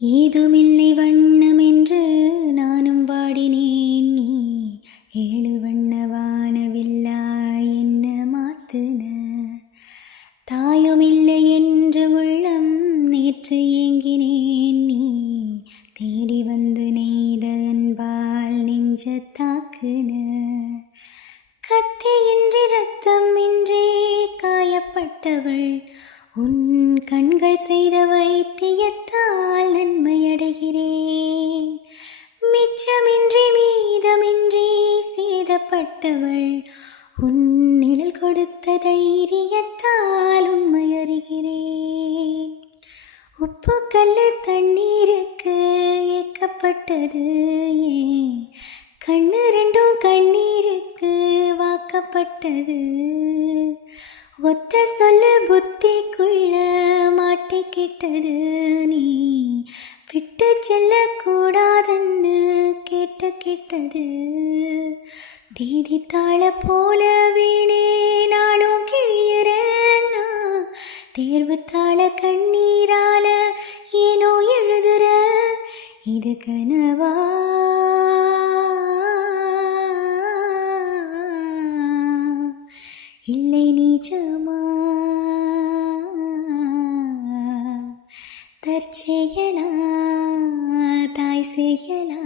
ஏதுமில்லை வண்ணமென்று நானும் வாடினேன், நீ ஏழு வண்ண வானவில்லாய் என்ன மாத்துன. தாயுமில்லை என்று உள்ளம் நேற்று ஏங்கினேன், நீ தேடி வந்து நெய்த அன்பால் நெஞ்ச தாக்குன. கத்தியின்றி ரத்தம் இன்றி காயப்பட்டவள், உன் கண்கள் செய்த வைத்தியத்தால் நன்மையடைகிறேன். மிச்சமின்றி மீதமின்றி சேதப்பட்டவள், உன் நிழல் கொடுத்த தைரியத்தால் உண்மை அறிகிறேன். உப்பு கல்லு தண்ணீருக்கு ஏக்கப்பட்டது, ஏன் கண்ணு ரெண்டும் கண்ணீருக்கு வாக்கப்பட்டது. ஒத்த சொல்லு புத்திக்குள்ள மாட்டிக்கிட்டது, நீ விட்டு செல்லக்கூடாதுன்னு கேட்டுக்கிட்டது. தேதித்தாள போல வீணே நாளும் கிழியறேன்னா, தேர்வு தாள கண்ணீரால ஏனோ எழுதுற. இது கனவா இல்லை நிஜமா, தற்செயலா தாய் செயலா.